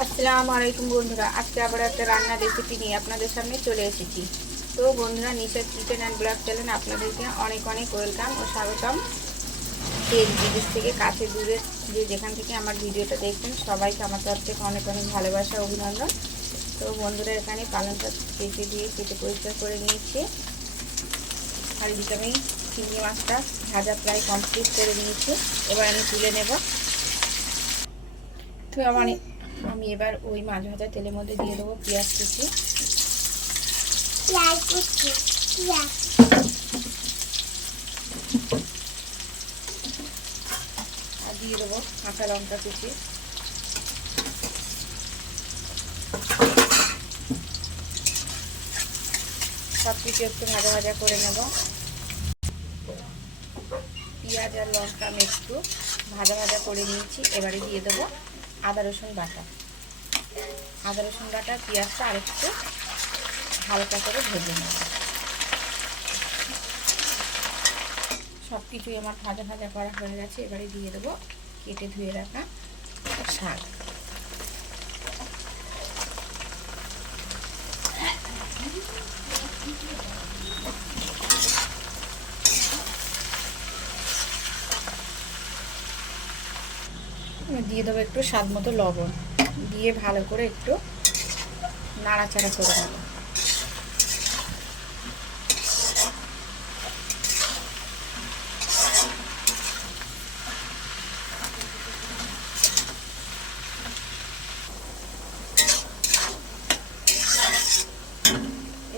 আসসালামু আলাইকুম বন্ধুরা, আজকে আবার একটা রান্নার রেসিপি নিয়ে আপনাদের সামনে চলে এসেছি। তো বন্ধুরা, নিশার কিচেন অ্যান্ড ব্লগ চ্যানেলে আপনাদেরকে অনেক অনেক ওয়েলকাম ও স্বাগতম। দেশ বিদেশ থেকে কাছে দূরে যে যেখান থেকে আমার ভিডিওটা দেখছেন সবাইকে আমার তরফ থেকে অনেক অনেক ভালোবাসা অভিনন্দন। তো বন্ধুরা, এখানে পালংটা কেটে দিয়ে কেটে পরিষ্কার করে নিয়েছি। আর এদিকে আমি চিংড়ি মাছটা ভাজা প্রায় কমপ্লিট করে নিয়েছি। এবার আমি তুলে নেব। তো আমি এবার ওই মাছ ভাজা তেলের মধ্যে দিয়ে দেবো পেঁয়াজ কুচি, আর দিয়ে দেবো কাঁচা লঙ্কা কুচি। সব কিছু একটু ভাজা ভাজা করে নেব। পেঁয়াজ আর লঙ্কা আমি একটু ভাজা ভাজা করে নিয়েছি। এবারে দিয়ে দেবো আদা রসুন বাটা। আদা রসুন বাটা পেঁয়াজটা আর একটু হালকা করে ভেজে নেব। সব কিছুই আমার ভাজা ভাজা করা হয়ে গেছে। এবারে দিয়ে দেবো কেটে ধুয়ে রাখা শাক। দিয়ে দেবো একটু স্বাদ মতো লবণ, দিয়ে ভালো করে একটু নাড়াচাড়া করে নেব।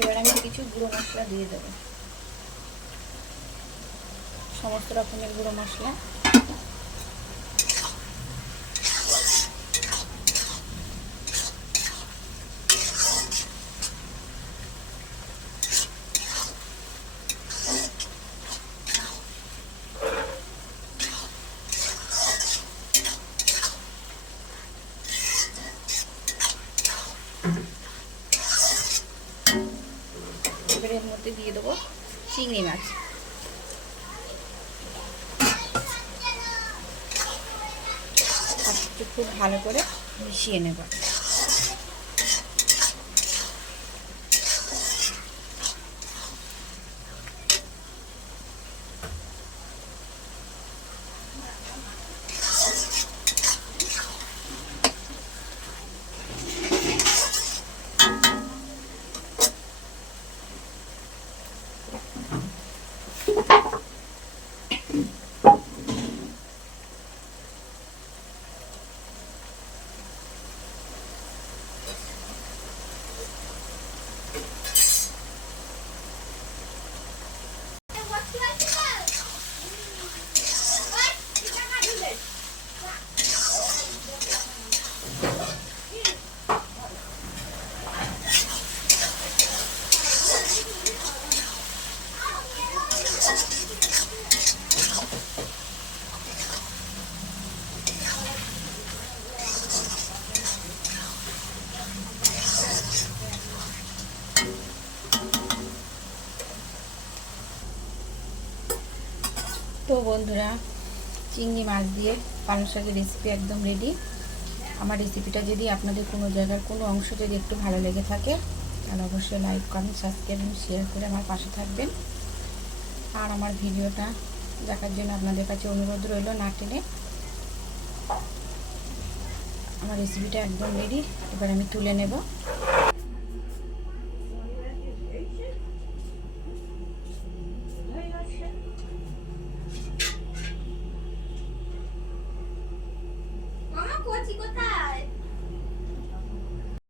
এবার আমি কিছু গুঁড়ো মশলা দিয়ে দেবো, সমস্ত রকমের গুঁড়ো মশলা। এবারে এর মধ্যে দিয়ে দেবো চিংড়ি মাছ। খুব ভালো করে মিশিয়ে নেব। তো বন্ধুরা, চিংড়ি মাছ দিয়ে পালং শাকের রেসিপি একদম রেডি। আমার রেসিপিটা যদি আপনাদের কোনো জায়গার কোনো অংশ যদি একটু ভালো লেগে থাকে তাহলে অবশ্যই লাইক কমেন্ট সাবস্ক্রাইব এবং শেয়ার করে আমার পাশে থাকবেন। আর আমার ভিডিওটা দেখার জন্য আপনাদের কাছে অনুরোধ রইল না টেনে। আমার রেসিপিটা একদম রেডি। এবার আমি তুলে নেব। মামা কোচি কোথায়?